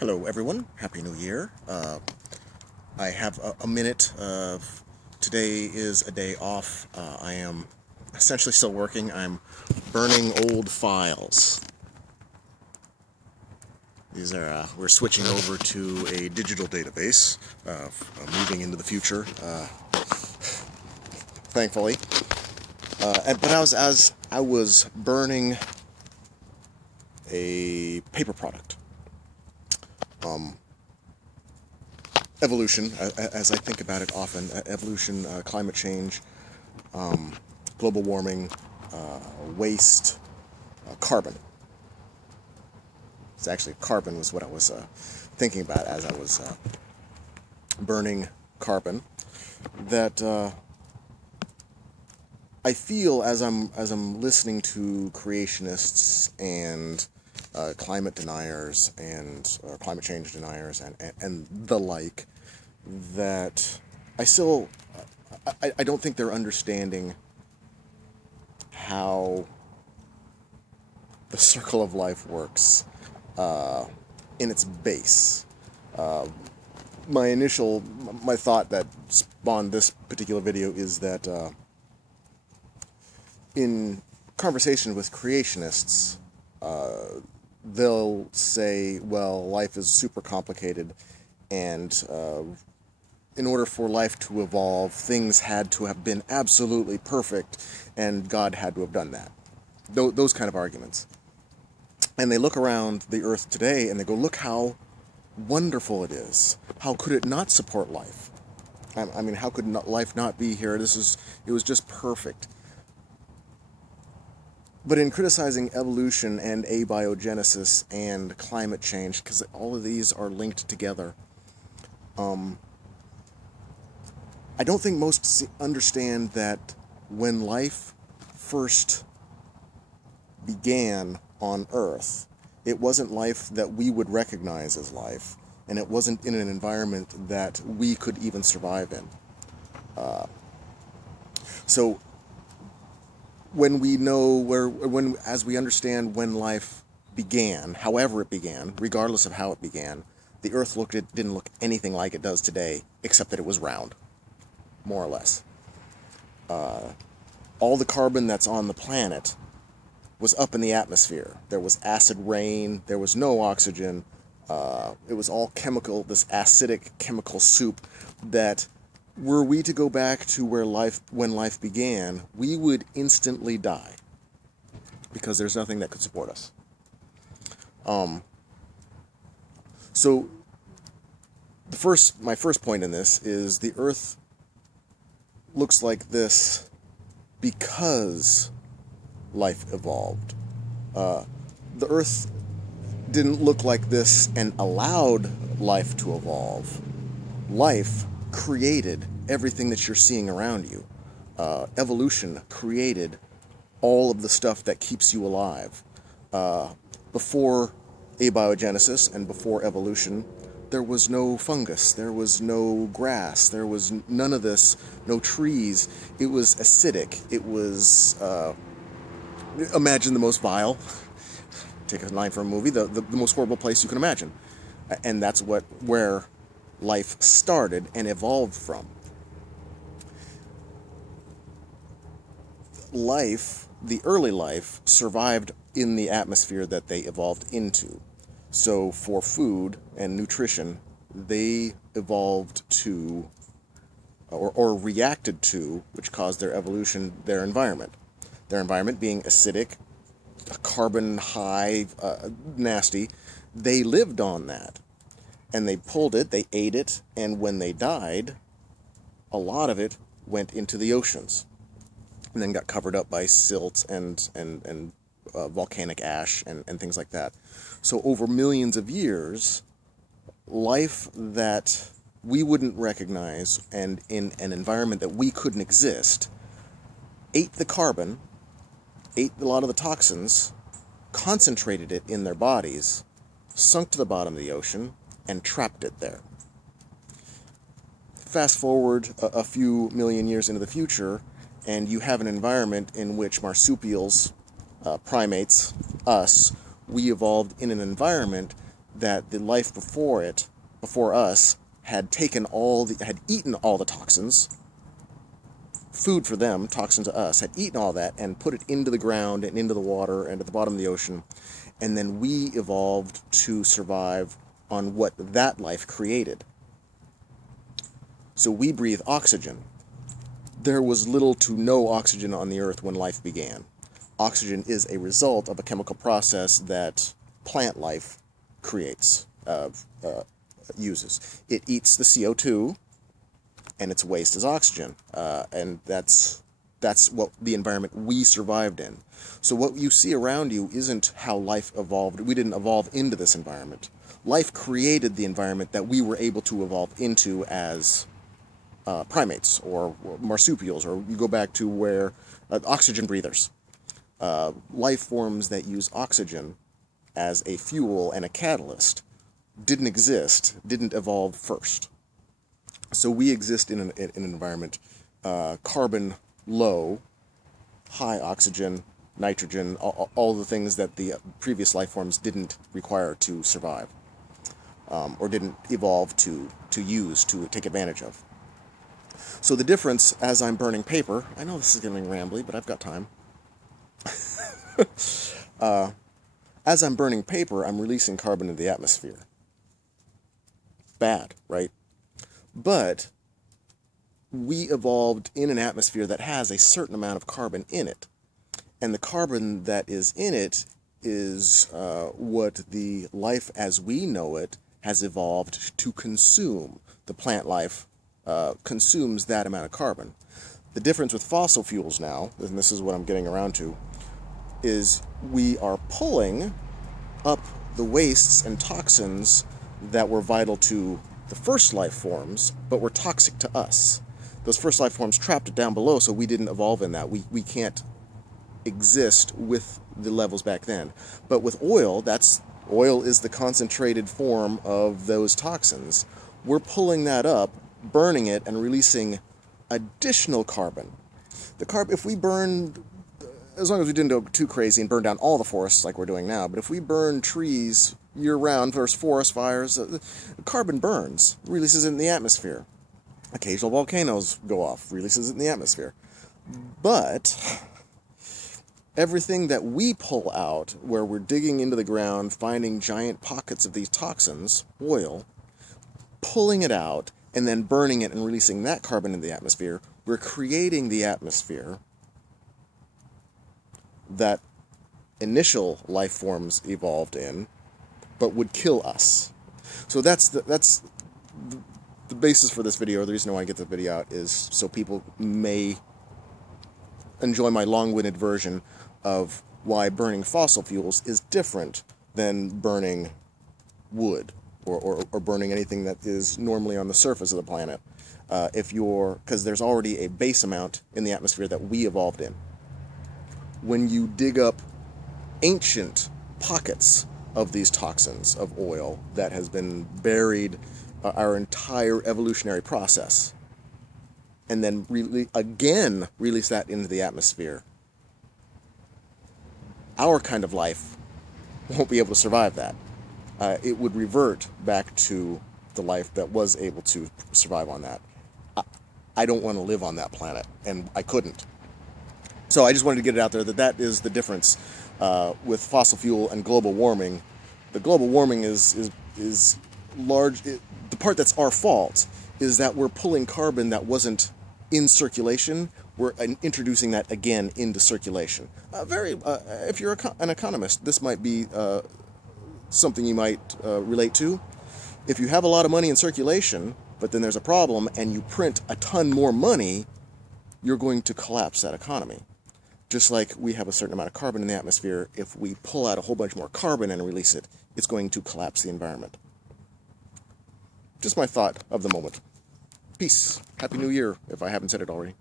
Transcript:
Hello, everyone. Happy New Year. I have a minute. Today is a day off. I am essentially still working. I'm burning old files. We're switching over to a digital database, moving into the future, thankfully. But as I was burning a paper product. Evolution, as I think about it often, evolution, climate change, global warming, waste, carbon. It's actually carbon was what I was thinking about as I was burning carbon. That I feel as I'm listening to creationists and climate deniers and climate change deniers and the like, that I don't think they're understanding how the circle of life works in its base. My thought that spawned this particular video is that in conversation with creationists, they'll say, well, life is super complicated, and in order for life to evolve, things had to have been absolutely perfect, and God had to have done that. Those kind of arguments. And they look around the earth today, and they go, look how wonderful it is. How could it not support life? I mean, how could life not be here? It was just perfect. But in criticizing evolution and abiogenesis and climate change, because all of these are linked together, I don't think most understand that when life first began on Earth, it wasn't life that we would recognize as life, and it wasn't in an environment that we could even survive in. So when we know as we understand when life began, however it began, regardless of how it began, the Earth didn't look anything like it does today, except that it was round, more or less. All the carbon that's on the planet was up in the atmosphere. There was acid rain, there was no oxygen, it was all chemical, this acidic chemical soup that, were we to go back to when life began, we would instantly die, because there's nothing that could support us. So my first point in this is the Earth looks like this because life evolved. The Earth didn't look like this and allowed life to evolve. Life created everything that you're seeing around you. Evolution created all of the stuff that keeps you alive. Before abiogenesis and before evolution, there was no fungus, there was no grass, there was none of this, no trees. It was acidic. It was, imagine the most vile, take a line from a movie, the most horrible place you can imagine. And that's where life started and evolved from. The early life, survived in the atmosphere that they evolved into. So for food and nutrition, they evolved to, or reacted to, which caused their evolution, their environment. Their environment being acidic, carbon high, nasty. They lived on that. And they pulled it, they ate it, and when they died, a lot of it went into the oceans, and then got covered up by silt and volcanic ash and things like that. So over millions of years, life that we wouldn't recognize and in an environment that we couldn't exist, ate the carbon, ate a lot of the toxins, concentrated it in their bodies, sunk to the bottom of the ocean, and trapped it there. Fast forward a few million years into the future, and you have an environment in which marsupials, primates, us, we evolved in an environment that the life before us, had eaten all the toxins, food for them, toxin to us, had eaten all that and put it into the ground and into the water and at the bottom of the ocean, and then we evolved to survive on what that life created. So we breathe oxygen. There was little to no oxygen on the earth when life began. Oxygen is a result of a chemical process that plant life creates, uses. It eats the CO2, and its waste is oxygen, and that's what the environment we survived in. So what you see around you isn't how life evolved. We didn't evolve into this environment. Life created the environment that we were able to evolve into as primates or marsupials, or you go back to where oxygen breathers. Life forms that use oxygen as a fuel and a catalyst didn't exist, didn't evolve first. So we exist in an environment carbon low, high oxygen, nitrogen, all the things that the previous life forms didn't require to survive, or didn't evolve to use, to take advantage of. So the difference, as I'm burning paper, I know this is getting rambly, but I've got time. As I'm burning paper, I'm releasing carbon into the atmosphere. Bad, right? But we evolved in an atmosphere that has a certain amount of carbon in it. And the carbon that is in it is what the life as we know it has evolved to consume. The plant life consumes that amount of carbon. The difference with fossil fuels now, and this is what I'm getting around to, is we are pulling up the wastes and toxins that were vital to the first life forms, but were toxic to us. Those first life forms trapped it down below, so we didn't evolve in that. We can't exist with the levels back then. But with oil, oil is the concentrated form of those toxins. We're pulling that up, burning it, and releasing additional carbon. If we burned, as long as we didn't go too crazy and burn down all the forests like we're doing now, but if we burn trees year-round, there's forest fires, carbon burns, releases it in the atmosphere. Occasional volcanoes go off, releases it in the atmosphere. But everything that we pull out, where we're digging into the ground, finding giant pockets of these toxins, oil, pulling it out, and then burning it and releasing that carbon in the atmosphere, we're creating the atmosphere that initial life forms evolved in, but would kill us. So that's the basis for this video, or the reason I want to get the video out, is so people may enjoy my long-winded version of why burning fossil fuels is different than burning wood or burning anything that is normally on the surface of the planet. Because there's already a base amount in the atmosphere that we evolved in. When you dig up ancient pockets of these toxins of oil that has been buried our entire evolutionary process, and then again release that into the atmosphere, our kind of life won't be able to survive that. It would revert back to the life that was able to survive on that. I don't want to live on that planet, and I couldn't. So I just wanted to get it out there that is the difference with fossil fuel and global warming. The global warming is large. The part that's our fault is that we're pulling carbon that wasn't in circulation. We're introducing that again into circulation. If you're an economist, this might be something you might relate to. If you have a lot of money in circulation, but then there's a problem and you print a ton more money, you're going to collapse that economy. Just like we have a certain amount of carbon in the atmosphere, if we pull out a whole bunch more carbon and release it, it's going to collapse the environment. Just my thought of the moment. Peace. Happy New Year, if I haven't said it already.